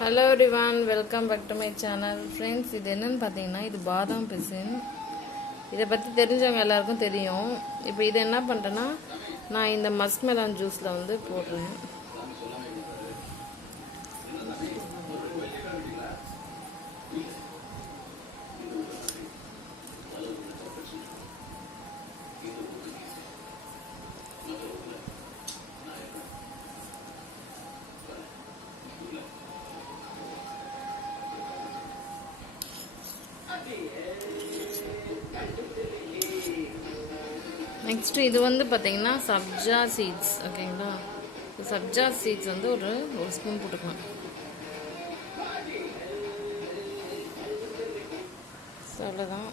Hello everyone, welcome back to my channel. Friends, இது என்னன்னு பார்த்தீங்கன்னா இது பாதாம் பிசின். இதை பற்றி தெரிஞ்சவங்க எல்லாருக்கும் தெரியும். இப்போ இதை என்ன பண்ணுறேன்னா நான் இந்த மஸ்க் மெலான் ஜூஸில் வந்து போடுறேன். நெக்ஸ்ட்டு இது வந்து பார்த்தீங்கன்னா சப்ஜா சீட்ஸ், ஓகேங்களா? சப்ஜா சீட்ஸ் வந்து ஒரு ஸ்பூன் போட்டுக்கலாம். அவ்வளோதான்.